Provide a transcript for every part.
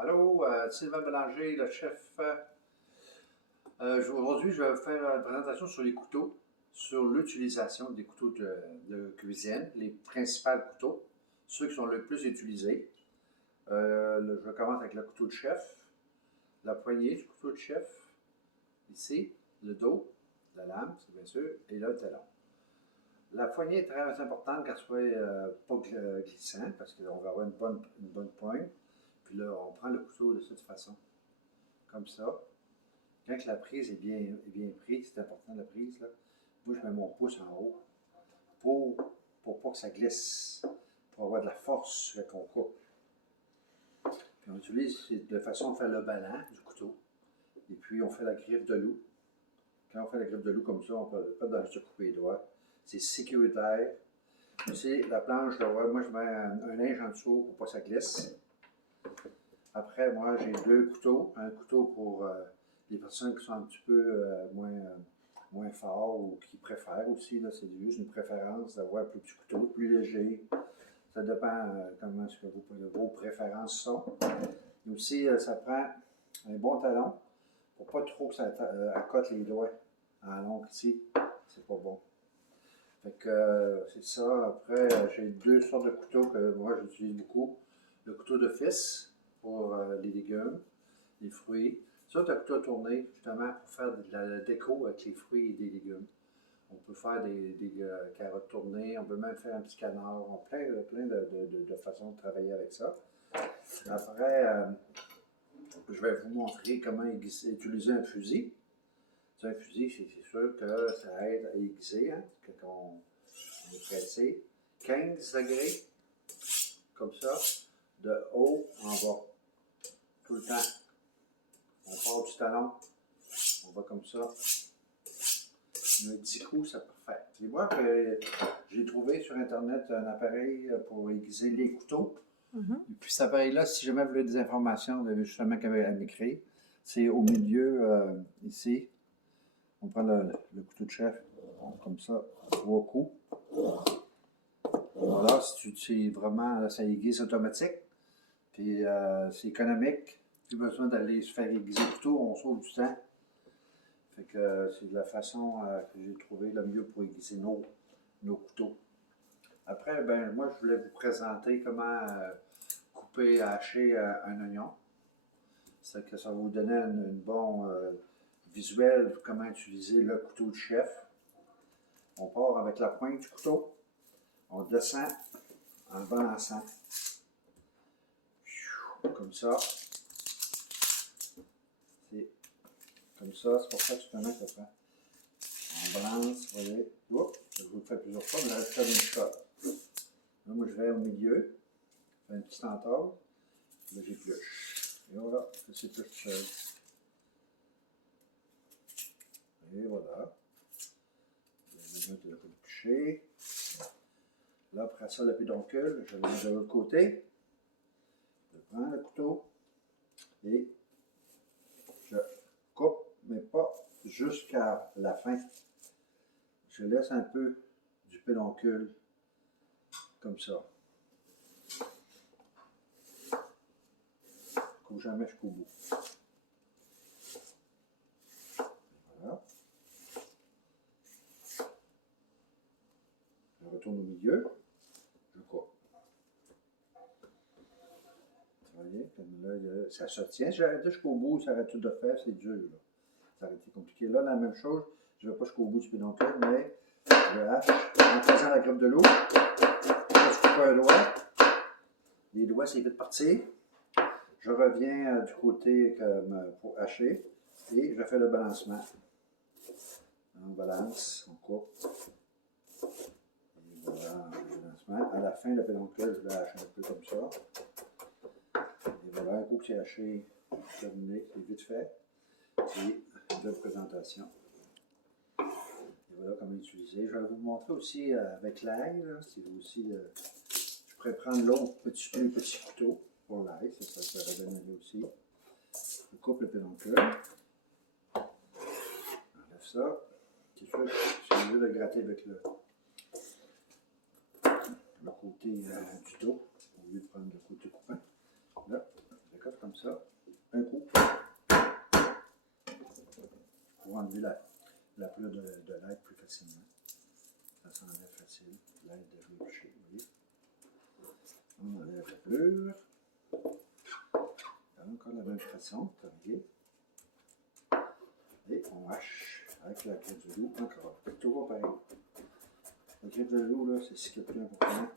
Allô, Sylvain Bélanger, le chef. Aujourd'hui, je vais vous faire une présentation sur les couteaux, sur l'utilisation des couteaux de cuisine, les principaux couteaux, ceux qui sont le plus utilisés. Je commence avec le couteau de chef, la poignée du couteau de chef, ici, le dos, la lame, c'est bien sûr, et là, le talon. La poignée est très importante qu'elle soit pas glissante, parce qu'on va avoir une bonne poigne. Puis là, on prend le couteau de cette façon, comme ça. Quand la prise est bien prise, c'est important la prise, là. Moi, je mets mon pouce en haut pour pas que ça glisse, pour avoir de la force quand on coupe. Puis on utilise de façon à faire le ballon du couteau. Et puis, on fait la griffe de loup. Quand on fait la griffe de loup comme ça, on ne peut pas se couper les doigts. C'est sécuritaire. Ici, la planche, moi, je mets un linge en dessous pour pas que ça glisse. Après, moi, j'ai deux couteaux. Un couteau pour les personnes qui sont un petit peu moins forts ou qui préfèrent aussi. C'est juste une préférence d'avoir un plus petit couteau, plus léger. Ça dépend comment est-ce que vos préférences sont. Et aussi, ça prend un bon talon pour pas trop que ça accote les doigts en long ici. C'est pas bon. Fait que c'est ça. Après, j'ai deux sortes de couteaux que moi j'utilise beaucoup. Le couteau de fils pour les légumes, les fruits. Ça, c'est un couteau à tourner justement pour faire de la déco avec les fruits et des légumes. On peut faire des carottes tournées, on peut même faire un petit canard. On a plein de façons de travailler avec ça. Après, je vais vous montrer comment utiliser un fusil. Un fusil, c'est sûr que ça aide à aiguiser, hein, quand on est pressé. 15 degrés, comme ça, de haut en bas, tout le temps. On part du talon, on va comme ça. Un 10 coups, c'est parfait. C'est moi que j'ai trouvé sur Internet un appareil pour aiguiser les couteaux. Et puis cet appareil-là, si jamais vous voulez des informations, vous avez justement qu'à m'écrire. C'est au milieu, ici. On prend le couteau de chef, comme ça, 3 coups. Voilà, c'est vraiment, ça aiguise automatique. Puis c'est économique. Plus besoin d'aller se faire aiguiser le couteau, on sauve du temps. Fait que c'est la façon que j'ai trouvé le mieux pour aiguiser nos couteaux. Après, ben moi, je voulais vous présenter comment couper, hacher un oignon. C'est que ça va vous donner une bonne visuel de comment utiliser le couteau de chef. On part avec la pointe du couteau. On descend en balançant. Comme ça. C'est comme ça. C'est pour ça que tu connais que ça fait. On balance, vous voyez. Oups, je vous le fais plusieurs fois, mais là, je fais une shot. Là, moi, je vais au milieu. Je fais une petite entaille. Là, j'épluche. Et voilà, c'est tout seul. Et voilà. Je vais le toucher. Là, après ça, le pédoncule, je le mets de l'autre côté. Je prends le couteau et je coupe, mais pas jusqu'à la fin. Je laisse un peu du pédoncule comme ça. Je ne coupe jamais jusqu'au bout. Voilà. Je retourne au milieu. Je coupe. Vous voyez, comme là, ça se tient. Si j'arrêtais jusqu'au bout, ça arrête tout de faire, c'est dur. Là. Ça aurait été compliqué. Là, la même chose. Je ne vais pas jusqu'au bout du pédoncule, mais je hache en faisant la griffe de l'eau. Je coupe un doigt. Les doigts, c'est vite parti. Je reviens du côté pour hacher et je fais le balancement. On balance, on coupe. Et voilà, le balancement. À la fin, le pédoncule, je le hache un peu comme ça. Et voilà, un coup que c'est haché, terminé, c'est vite fait. Et une belle présentation. Et voilà comment utiliser. Je vais vous montrer aussi avec l'ail. C'est aussi, je pourrais prendre l'autre plus petit couteau pour l'ail. Ça serait bien mieux aussi. Je coupe le pédoncule. Enlève ça. C'est sûr que c'est mieux de gratter avec le côté du dos au lieu de prendre le côté coupant. Là, je le cote comme comme ça, un coup, pour enlever la pleure de l'aide plus facilement. Ça s'enlève facile, l'aide de boucher, vous voyez. On enlève la pleure. Encore la même façon, travailler. Et on hache avec la griffe de loup encore. Toujours pareil. La griffe de loup, là, c'est ce qui est le plus important.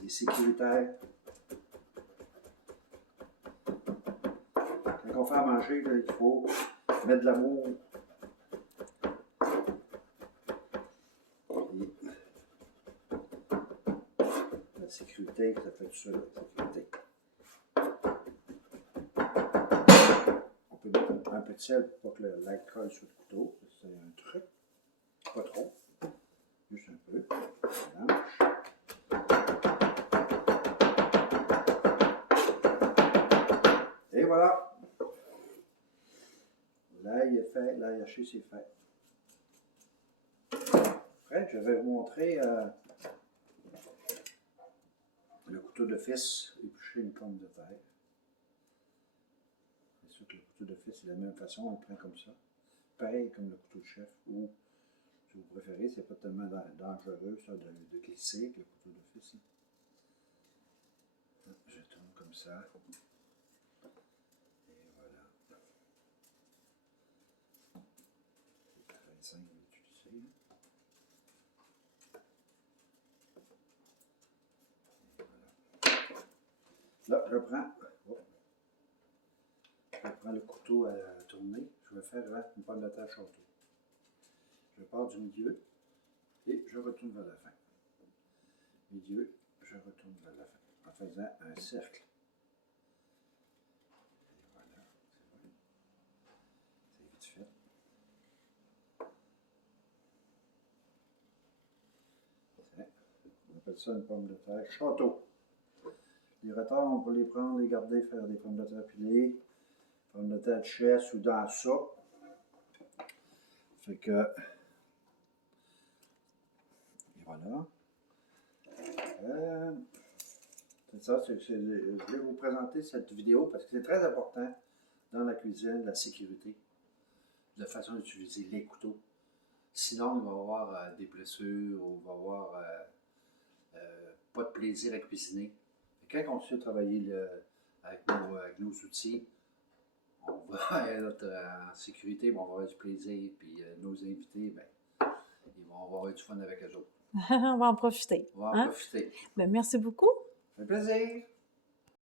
C'est sécuritaire. Quand on fait à manger, là, il faut mettre de l'amour. Et la sécurité, ça fait tout ça, la sécurité. On peut mettre un peu de sel pour que l'ail colle sur le couteau. C'est un truc. Pas trop. Juste un peu. Mélange. Et voilà. L'ail est fait, l'ail haché c'est fait. Après, je vais vous montrer le couteau de fils éplucher une pomme de terre. C'est sûr que le couteau de fils, c'est de la même façon, on le prend comme ça. Pareil comme le couteau de chef, ou si vous préférez, c'est pas tellement dangereux ça de glisser avec le couteau de fils. Je tourne comme ça. Et voilà. C'est très simple d'utiliser. Là, je prends le couteau à tourner. Je vais faire une pomme de terre château. Je pars du milieu et je retourne vers la fin. Milieu, je retourne vers la fin. En faisant un cercle. Et voilà, c'est vite fait. On appelle ça une pomme de terre château. Les retards, on peut les prendre, les garder, faire des pommes de terre pilées, pommes de terre de chasse ou dans ça. Fait que, et voilà. C'est ça, je vais vous présenter cette vidéo parce que c'est très important dans la cuisine, la sécurité, la façon d'utiliser les couteaux. Sinon, on va avoir des blessures, on va avoir pas de plaisir à cuisiner. Et quand on sait travailler avec nos outils, on va être en sécurité, on va avoir du plaisir, puis nos invités, ben, ils vont avoir du fun avec eux autres. On va en profiter. On va en profiter. Ben, merci beaucoup. Ça fait plaisir.